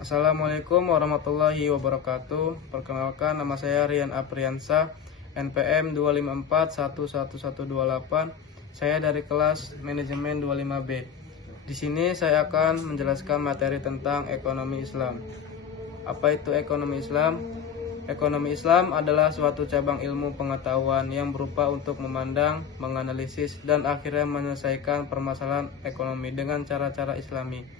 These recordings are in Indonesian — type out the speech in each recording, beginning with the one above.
Assalamualaikum warahmatullahi wabarakatuh. Perkenalkan, nama saya Rian Apriansyah, NPM 254111128. Saya dari kelas manajemen 25B. Di sini saya akan menjelaskan materi tentang ekonomi Islam. Apa itu ekonomi Islam? Ekonomi Islam adalah suatu cabang ilmu pengetahuan yang berupa untuk memandang, menganalisis, dan akhirnya menyelesaikan permasalahan ekonomi dengan cara-cara Islami.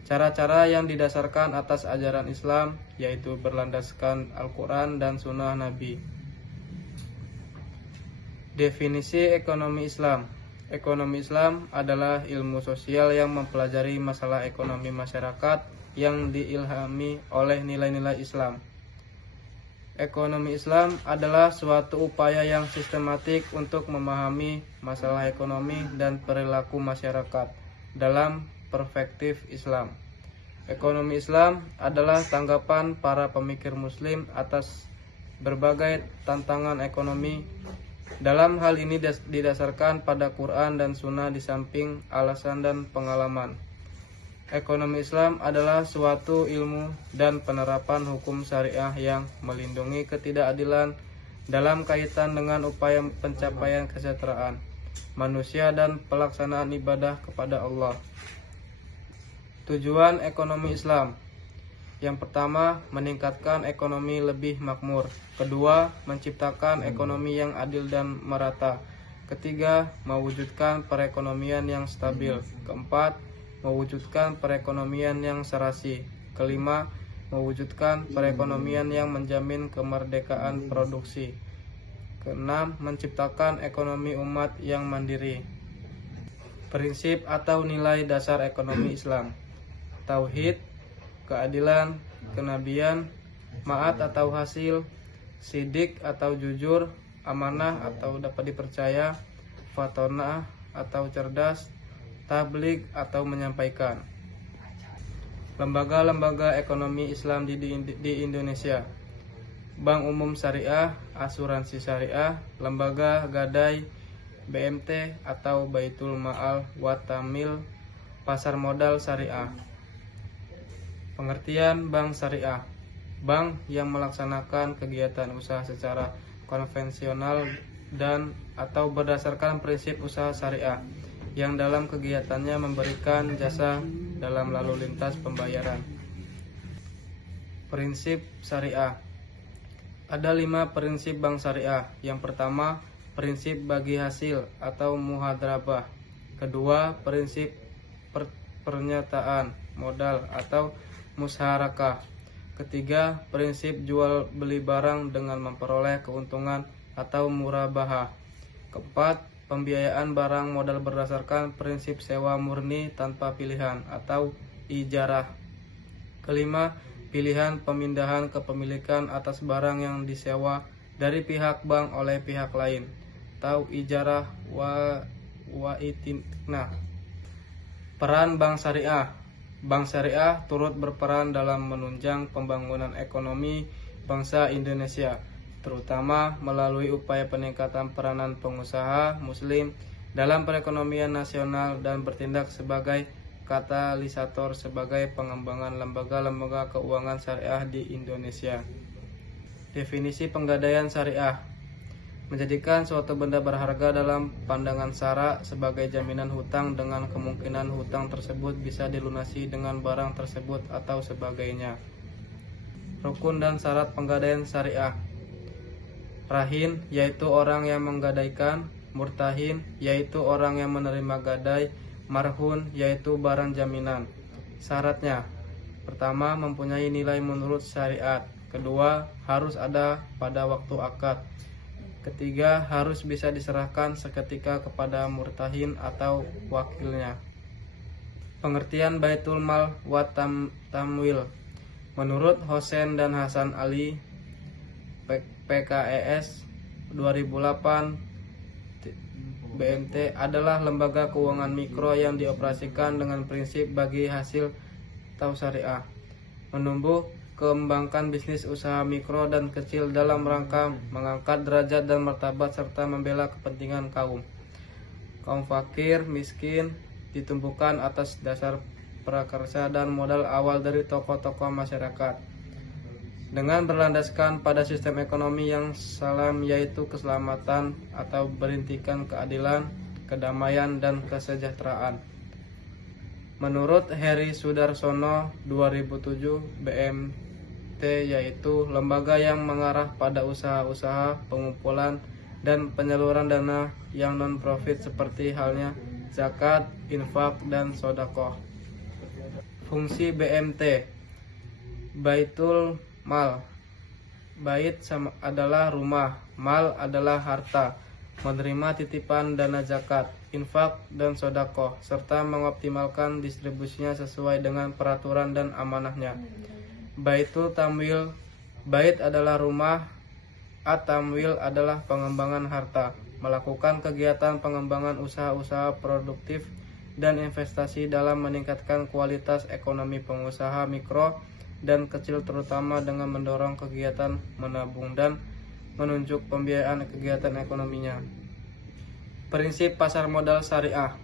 Cara-cara yang didasarkan atas ajaran Islam, yaitu berlandaskan Al-Quran dan Sunnah Nabi. Definisi ekonomi Islam. Ekonomi Islam adalah ilmu sosial yang mempelajari masalah ekonomi masyarakat yang diilhami oleh nilai-nilai Islam. Ekonomi Islam adalah suatu upaya yang sistematik untuk memahami masalah ekonomi dan perilaku masyarakat dalam perspektif Islam. Ekonomi Islam adalah tanggapan para pemikir Muslim atas berbagai tantangan ekonomi. Dalam hal ini didasarkan pada Quran dan Sunnah di samping alasan dan pengalaman. Ekonomi Islam adalah suatu ilmu dan penerapan hukum syariah yang melindungi ketidakadilan dalam kaitan dengan upaya pencapaian kesejahteraan manusia dan pelaksanaan ibadah kepada Allah. Tujuan ekonomi Islam: yang pertama, meningkatkan ekonomi lebih makmur. Kedua, menciptakan ekonomi yang adil dan merata. Ketiga, mewujudkan perekonomian yang stabil. Keempat, mewujudkan perekonomian yang serasi. Kelima, mewujudkan perekonomian yang menjamin kemerdekaan produksi. Keenam, menciptakan ekonomi umat yang mandiri. Prinsip atau nilai dasar ekonomi Islam: tauhid, keadilan, kenabian, ma'at atau hasil, sidik atau jujur, amanah atau dapat dipercaya, fatonah atau cerdas, tabligh atau menyampaikan. Lembaga-lembaga ekonomi Islam di Indonesia: Bank Umum Syariah, Asuransi Syariah, Lembaga Gadai, BMT atau Baitul Ma'al wa Tamil, Pasar Modal Syariah. Pengertian bank syariah: bank yang melaksanakan kegiatan usaha secara konvensional dan atau berdasarkan prinsip usaha syariah, yang dalam kegiatannya memberikan jasa dalam lalu lintas pembayaran. Prinsip syariah: ada 5 prinsip bank syariah. Yang pertama, prinsip bagi hasil atau muhadrabah. Kedua, prinsip pernyataan modal atau musyarakah. Ketiga, prinsip jual beli barang dengan memperoleh keuntungan atau murabahah. Keempat, pembiayaan barang modal berdasarkan prinsip sewa murni tanpa pilihan atau ijarah. Kelima, pilihan pemindahan kepemilikan atas barang yang disewa dari pihak bank oleh pihak lain atau ijarah wa itinah. Peran bank syariah: bank syariah turut berperan dalam menunjang pembangunan ekonomi bangsa Indonesia, terutama melalui upaya peningkatan peranan pengusaha muslim dalam perekonomian nasional dan bertindak sebagai katalisator sebagai pengembangan lembaga-lembaga keuangan syariah di Indonesia. Definisi penggadaian syariah: menjadikan suatu benda berharga dalam pandangan syara sebagai jaminan hutang dengan kemungkinan hutang tersebut bisa dilunasi dengan barang tersebut atau sebagainya. Rukun dan syarat penggadaian syariah: rahin, yaitu orang yang menggadaikan; murtahin, yaitu orang yang menerima gadai; marhun, yaitu barang jaminan. Syaratnya: pertama, mempunyai nilai menurut syariat. Kedua, harus ada pada waktu akad. Ketiga, harus bisa diserahkan seketika kepada murtahin atau wakilnya. Pengertian Baitul Mal wa Tamwil: menurut Hosen dan Hasan Ali, PKES 2008, BMT adalah lembaga keuangan mikro yang dioperasikan dengan prinsip bagi hasil atau syariah, menumbuh kembangkan bisnis usaha mikro dan kecil dalam rangka mengangkat derajat dan martabat serta membela kepentingan kaum fakir miskin, ditumbuhkan atas dasar prakarsa dan modal awal dari tokoh-tokoh masyarakat. Dengan berlandaskan pada sistem ekonomi yang salam, yaitu keselamatan atau berintikan keadilan, kedamaian, dan kesejahteraan. Menurut Heri Sudarsono 2007, BMT yaitu lembaga yang mengarah pada usaha-usaha pengumpulan dan penyaluran dana yang non-profit seperti halnya zakat, infak, dan sodakoh. Fungsi BMT: Baitul Mal. Bait adalah rumah, mal adalah harta, menerima titipan dana zakat, infak, dan sodakoh, serta mengoptimalkan distribusinya sesuai dengan peraturan dan amanahnya. Baitul Tamwil. Bait adalah rumah, at-tamwil adalah pengembangan harta, melakukan kegiatan pengembangan usaha-usaha produktif dan investasi dalam meningkatkan kualitas ekonomi pengusaha mikro dan kecil, terutama dengan mendorong kegiatan menabung dan menunjuk pembiayaan kegiatan ekonominya. Prinsip pasar modal syariah.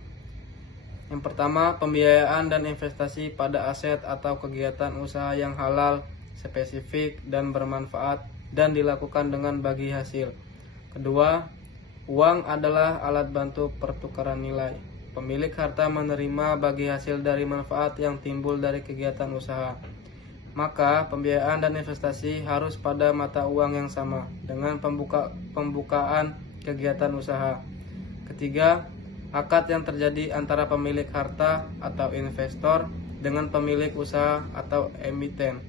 Yang pertama, pembiayaan dan investasi pada aset atau kegiatan usaha yang halal, spesifik, dan bermanfaat, dan dilakukan dengan bagi hasil. Kedua, uang adalah alat bantu pertukaran nilai. Pemilik harta menerima bagi hasil dari manfaat yang timbul dari kegiatan usaha. Maka pembiayaan dan investasi harus pada mata uang yang sama dengan pembukaan kegiatan usaha. Ketiga, akad yang terjadi antara pemilik harta atau investor dengan pemilik usaha atau emiten,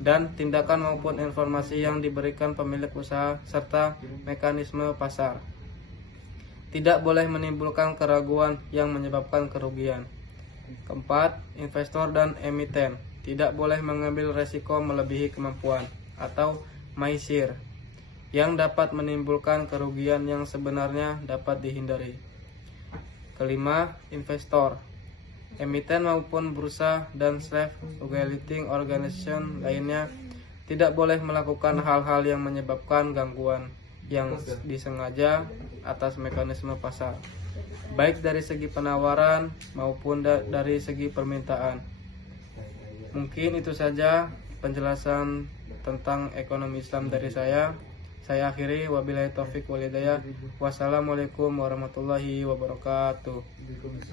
dan tindakan maupun informasi yang diberikan pemilik usaha serta mekanisme pasar. Tidak boleh menimbulkan keraguan yang menyebabkan kerugian. Keempat, investor dan emiten tidak boleh mengambil resiko melebihi kemampuan atau maisir yang dapat menimbulkan kerugian yang sebenarnya dapat dihindari. Kelima, investor, emiten maupun bursa dan self-regulating organization lainnya tidak boleh melakukan hal-hal yang menyebabkan gangguan yang disengaja atas mekanisme pasar, baik dari segi penawaran maupun dari segi permintaan. Mungkin itu saja penjelasan tentang ekonomi Islam dari saya. Saya akhiri, wabillahi taufik wal hidayah. Wassalamualaikum warahmatullahi wabarakatuh.